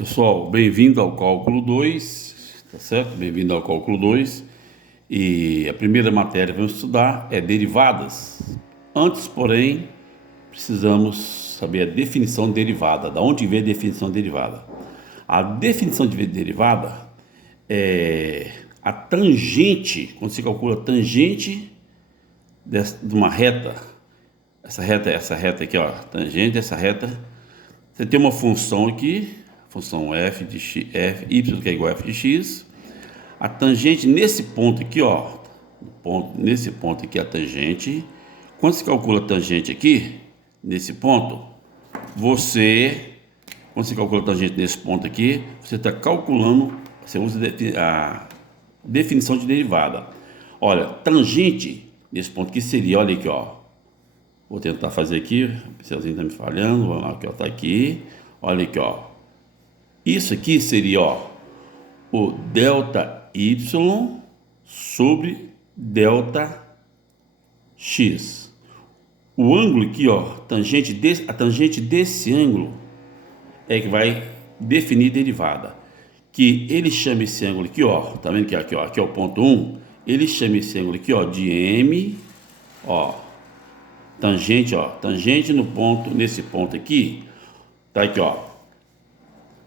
Pessoal, bem-vindo ao cálculo 2, tá certo? Bem-vindo ao cálculo 2. E a primeira matéria que vamos estudar é derivadas. Antes, porém, precisamos saber a definição de derivada. Da onde vem a definição de derivada? A definição de derivada é a tangente, quando se calcula a tangente de uma reta. Essa reta aqui, ó, tangente dessa reta. Você tem uma função aqui, função f de x, y que é igual a f de x. A tangente nesse ponto aqui, ó, nesse ponto aqui a tangente. Quando se calcula a tangente aqui, nesse ponto, quando você calcula a tangente nesse ponto aqui, você está calculando, você usa a definição de derivada. Olha, tangente nesse ponto aqui seria, olha aqui, ó. Vou tentar fazer aqui, o pincelzinho está me falhando, vamos lá, ó, tá aqui, olha aqui, ó. Isso aqui seria, ó, o delta y sobre delta x. O ângulo aqui, ó, a tangente desse ângulo é que vai definir derivada. Que ele chama esse ângulo aqui, ó, tá vendo que aqui, ó, aqui é o ponto 1, ele chama esse ângulo aqui, ó, de m, ó, tangente, ó, tangente no ponto, nesse ponto aqui, tá aqui, ó,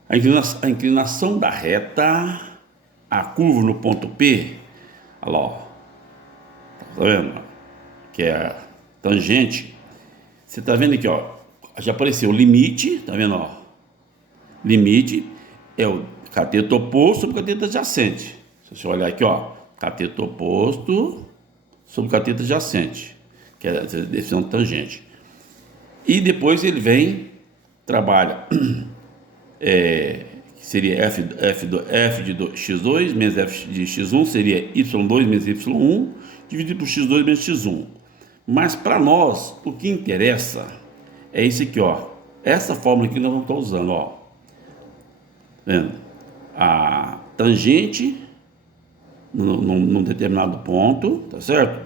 a inclinação da reta, a curva no ponto P, olha lá, ó, tá vendo? Que é a tangente. Você tá vendo aqui, ó, já apareceu o limite, tá vendo, ó? Limite é o cateto oposto sobre o cateto adjacente. Se você olhar aqui, ó, cateto oposto sobre o cateto adjacente, que é a definição de tangente. E depois ele vem, trabalha, que seria f de x2 menos f de x1, seria y2 menos y1, dividido por x2 menos x1. Mas para nós, o que interessa é isso aqui, ó. Essa fórmula aqui nós vamos estar usando, ó. Vendo? A tangente num determinado ponto, tá certo?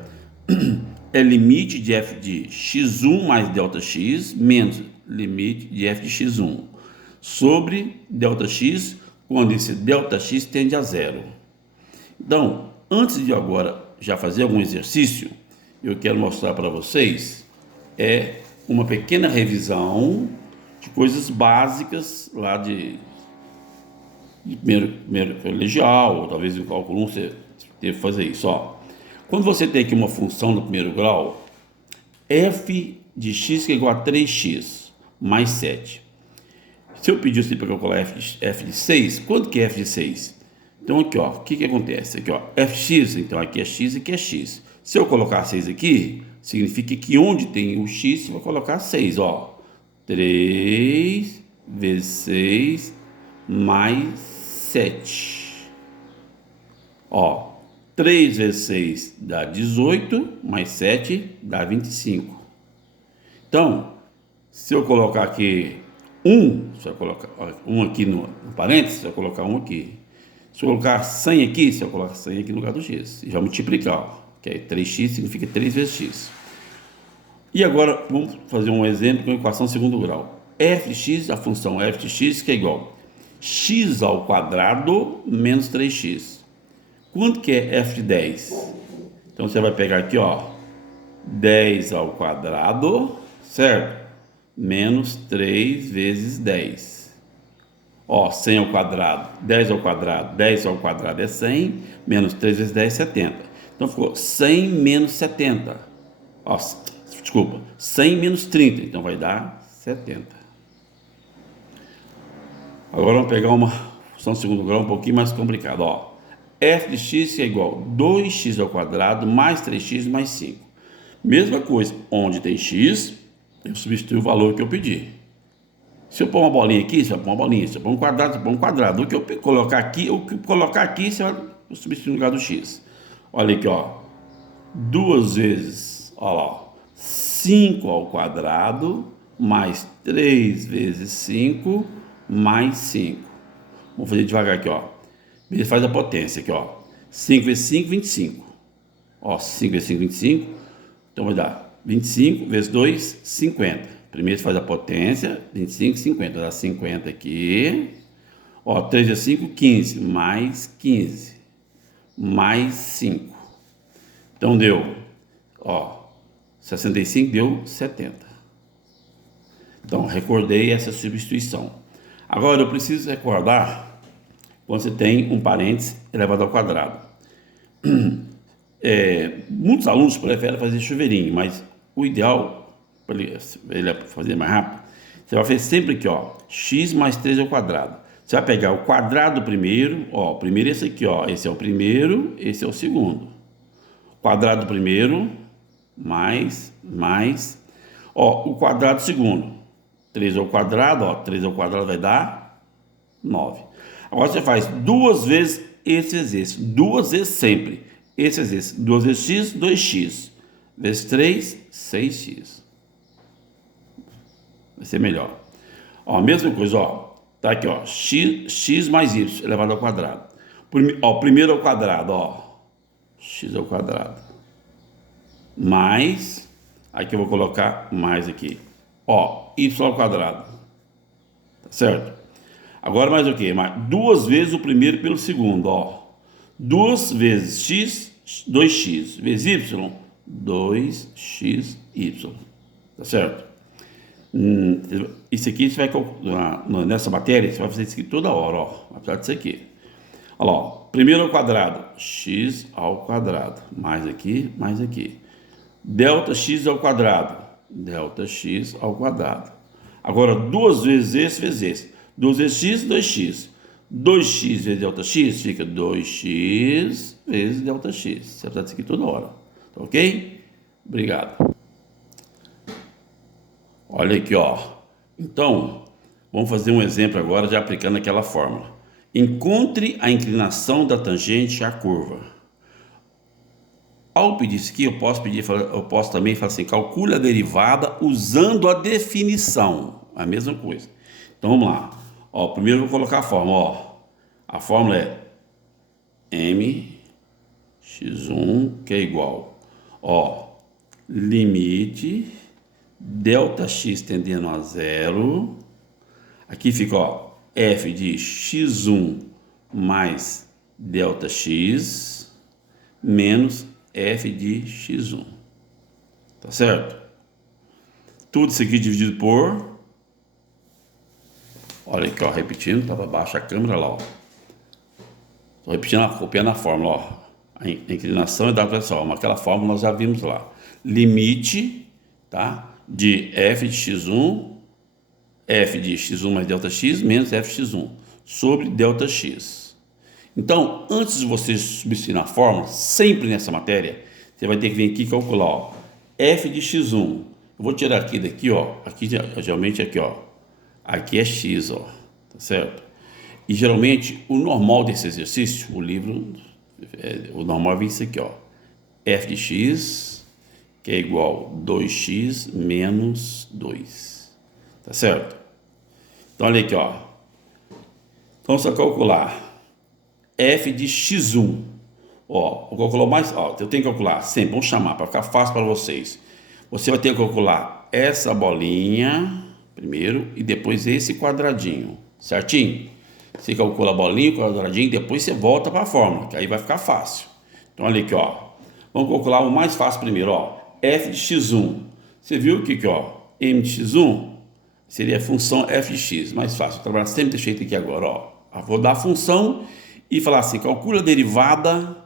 É limite de f de x1 mais delta x menos limite de f de x1 sobre delta x, quando esse delta x tende a zero. Então, antes de agora já fazer algum exercício, eu quero mostrar para vocês uma pequena revisão de coisas básicas lá de primeiro colegial, ou talvez no cálculo 1 você teve que fazer isso, ó. Quando você tem aqui uma função no primeiro grau, f de x que é igual a 3x mais 7. Se eu pedisse para calcular f de 6, quanto que é f de 6? Então aqui, ó, o que acontece? Aqui, ó, fx, então aqui é x e aqui é x. Se eu colocar 6 aqui, significa que onde tem o x, você vai colocar 6, ó. 3 vezes 6 mais 7. Ó, 3 vezes 6 dá 18, mais 7 dá 25. Então, se eu colocar aqui 1, você vai colocar 1 aqui no parênteses, você vai colocar 1 aqui. Se eu colocar 100 aqui, você vai colocar 100 aqui no lugar do x. E já multiplicar, ó, que aí 3x significa 3 vezes x. E agora, vamos fazer um exemplo com a equação segundo grau. F de x, a função f de x, que é igual a x ao quadrado menos 3x. Quanto que é f de 10? Então, você vai pegar aqui, ó, 10 ao quadrado, certo? Menos 3 vezes 10. Ó, 100 ao quadrado, 10 ao quadrado, 10 ao quadrado é 100, menos 3 vezes 10 é 70. Então, ficou 100 menos 70. Ó, desculpa, 100 menos 30, então vai dar 70. Agora vamos pegar uma função de segundo grau um pouquinho mais complicada, ó. F de x é igual a 2x ao quadrado mais 3x mais 5. Mesma coisa, onde tem x, eu substituo o valor que eu pedi. Se eu pôr uma bolinha aqui, você vai pôr uma bolinha. Se eu pôr um quadrado, você põe um quadrado. O que eu colocar aqui, você vai substituir no lugar do x. Olha aqui, ó. 2 vezes, ó lá, 5 ao quadrado mais 3 vezes 5 mais 5. Vamos fazer devagar aqui, ó. Ele faz a potência aqui, ó. 5 vezes 5, 25. Ó, 5 vezes 5, 25. Então vai dar 25 vezes 2, 50. Primeiro faz a potência, 25, 50. Vai dar 50 aqui. Ó, 3 vezes 5, 15. Mais 15. Mais 5. Então deu, ó, 65 deu 70. Então, recordei essa substituição. Agora, eu preciso recordar quando você tem um parênteses elevado ao quadrado. Muitos alunos preferem fazer chuveirinho, mas o ideal, para ele fazer mais rápido, você vai fazer sempre aqui, ó, x mais 3 ao quadrado. Você vai pegar o quadrado primeiro, ó, primeiro esse aqui, ó, esse é o primeiro, esse é o segundo. Quadrado primeiro, mais, ó, o quadrado segundo. 3 ao quadrado, ó, 3 ao quadrado vai dar 9. Agora você faz duas vezes esse, duas vezes sempre. Esse, duas vezes x, 2x. Vezes 3, 6x. Vai ser melhor. Ó, mesma coisa, ó. Tá aqui, ó, x mais y elevado ao quadrado. Ó, primeiro ao quadrado, ó. X ao quadrado. Mais, aqui eu vou colocar mais aqui. Ó, y ao quadrado. Tá certo? Agora mais o quê? Mais duas vezes o primeiro pelo segundo, ó. 2 vezes x, 2x. Vezes y, 2xy. Tá certo? Isso aqui você vai calcular, nessa matéria, você vai fazer isso aqui toda hora, ó. Apesar disso aqui. Olha lá, ó. Primeiro ao quadrado, x ao quadrado. Mais aqui, mais aqui. Delta x ao quadrado. Delta x ao quadrado. Agora, duas vezes esse vezes esse. 2 vezes x, 2x. 2x vezes delta x fica 2x vezes delta x. Você precisa disso aqui toda hora. Tá ok? Obrigado. Olha aqui, ó. Então, vamos fazer um exemplo agora, já aplicando aquela fórmula. Encontre a inclinação da tangente à curva. Ao pedir isso aqui, eu posso também falar assim, calcule a derivada usando a definição. A mesma coisa. Então, vamos lá. Ó, primeiro eu vou colocar a fórmula, ó. A fórmula é mx1, que é igual, ó, limite delta x tendendo a zero. Aqui fica, ó, f de x1 mais delta x menos f de x1. Tá certo? Tudo isso aqui dividido por... Olha aqui, ó, repetindo, tá para baixo a câmera lá, ó. Tô repetindo, copiando a fórmula, ó. A inclinação é dada para essa forma. Aquela fórmula nós já vimos lá. Limite, tá? De f de x1 mais delta x menos f de x1 sobre delta x. Então, antes de você substituir na fórmula, sempre nessa matéria, você vai ter que vir aqui e calcular, ó, f de x1. Eu vou tirar aqui daqui, ó, aqui geralmente aqui, ó, aqui é x, ó, tá certo? E geralmente o normal desse exercício, o livro, o normal vem isso aqui, ó, f de x, que é igual a 2x menos 2, tá certo? Então, olha aqui, ó. Então, só calcular f de x1. Ó, vou calcular mais, ó, eu tenho que calcular sempre, vamos chamar, para ficar fácil para vocês. Você vai ter que calcular essa bolinha primeiro e depois esse quadradinho, certinho? Você calcula a bolinha, o quadradinho, depois você volta para a fórmula, que aí vai ficar fácil. Então, olha aqui, ó. Vamos calcular o mais fácil primeiro, ó. F de x1. Você viu que, ó, m de x1 seria a função f de x. Mais fácil. Vou trabalhar sempre desse jeito aqui agora, ó. Eu vou dar a função e falar assim, calcula a derivada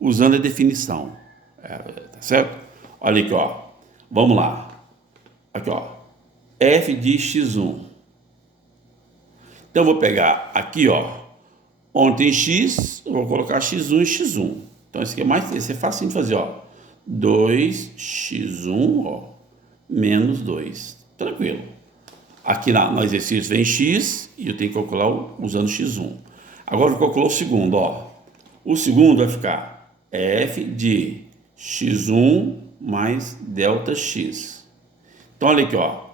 usando a definição. Tá certo? Olha aqui, ó. Vamos lá. Aqui, ó. F de x1. Então, eu vou pegar aqui, ó. Onde tem x, eu vou colocar x1 e x1. Então, esse aqui esse é fácil de fazer, ó. 2x1, ó, menos 2. Tranquilo. Aqui no exercício vem x e eu tenho que calcular usando x1. Agora eu vou calcular o segundo, ó. O segundo vai ficar f de x1 mais delta x. Então, olha aqui, ó.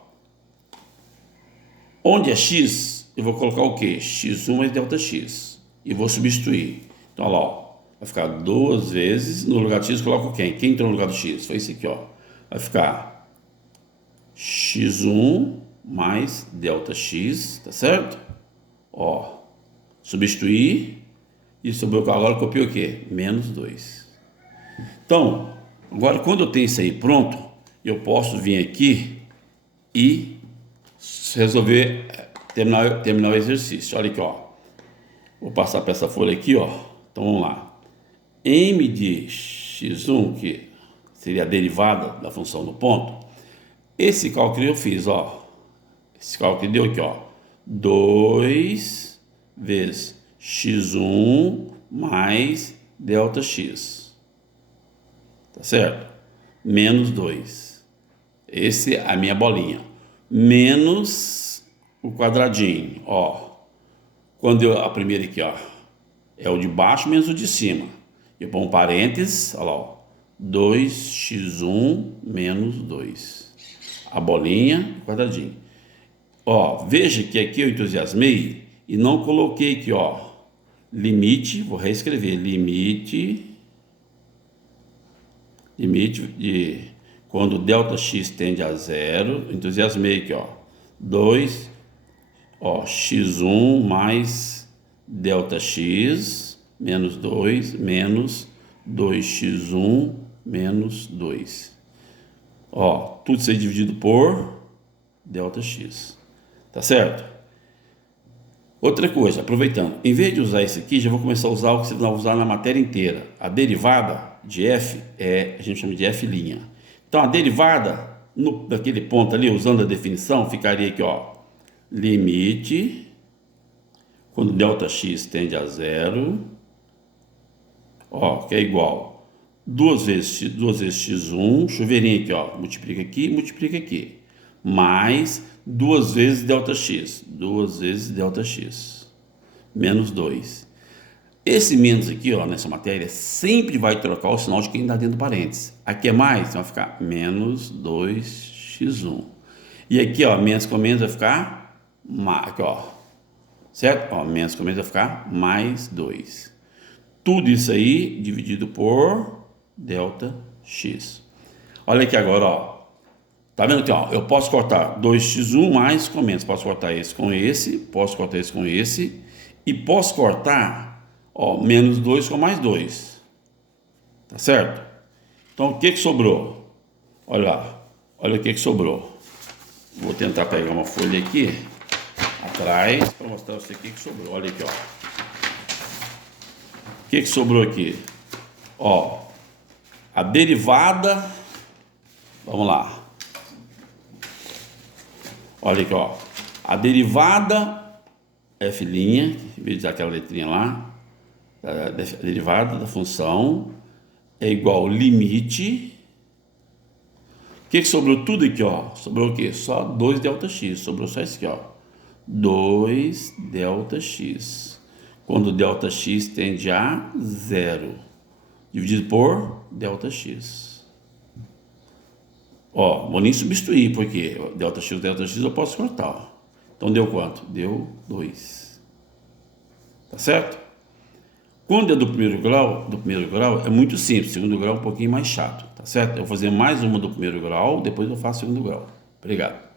Onde é x, eu vou colocar o quê? x1 mais delta x. E vou substituir. Então, olha lá, ó. Vai ficar duas vezes, no lugar de x, coloco quem? Quem entrou no lugar do x? Foi esse aqui, ó. Vai ficar x1 mais delta x, tá certo? Ó, Substituir e sobrou agora copiei o quê? Menos 2. Então, agora quando eu tenho isso aí pronto, eu posso vir aqui e resolver terminar o exercício. Olha aqui, ó. Vou passar para essa folha aqui, ó. Então vamos lá. M de x1, que seria a derivada da função do ponto. Esse cálculo eu fiz, ó. Esse cálculo deu aqui, ó. 2 vezes x1 mais delta x. Tá certo? Menos 2. Esse é a minha bolinha. Menos o quadradinho, ó. A primeira aqui, ó, é o de baixo menos o de cima. Eu ponho um parênteses, olha lá, ó. 2x1 menos 2. A bolinha, o quadradinho. Ó, veja que aqui eu entusiasmei e não coloquei aqui, ó, limite, vou reescrever, limite de quando ΔX tende a zero, entusiasmei aqui, ó, 2, ó, x1 mais ΔX menos 2 menos 2x1 menos 2. Ó, tudo isso aí dividido por ΔX. Tá certo? Outra coisa, aproveitando, em vez de usar esse aqui, já vou começar a usar o que você vai usar na matéria inteira. A derivada de f a gente chama de f'. Então a derivada daquele ponto ali, usando a definição, ficaria aqui, ó, limite quando ΔX tende a zero, ó, que é igual 2 vezes x1, chuveirinho aqui, ó, multiplica aqui, mais 2 vezes ΔX, menos 2. Esse menos aqui, ó, nessa matéria, sempre vai trocar o sinal de quem está dentro do parênteses. Aqui é mais, então vai ficar menos 2x1. E aqui, ó, menos com menos vai ficar, aqui, ó, certo? Ó, menos com menos vai ficar mais 2. Tudo isso aí dividido por ΔX. Olha aqui agora, ó. Tá vendo aqui, ó? Eu posso cortar 2x1 mais com menos. Posso cortar esse com esse, posso cortar esse com esse. E posso cortar, ó, menos 2 com mais 2. Tá certo? Então, o que que sobrou? Olha lá. Olha o que que sobrou. Vou tentar pegar uma folha aqui atrás para mostrar você o que sobrou. Olha aqui, ó. O que sobrou aqui? Ó, a derivada. Vamos lá. Olha aqui, ó. A derivada f', em vez de aquela letrinha lá, a derivada da função é igual ao limite. O que sobrou tudo aqui, ó? Sobrou o quê? Só 2 ΔX. Sobrou só isso aqui, ó. 2 ΔX. Quando ΔX tende a zero, dividido por ΔX. Ó, vou nem substituir, porque ΔX eu posso cortar, ó. Então deu quanto? Deu 2. Tá certo? Quando é do primeiro grau é muito simples. Segundo grau é um pouquinho mais chato, tá certo? Eu vou fazer mais uma do primeiro grau, depois eu faço o segundo grau. Obrigado.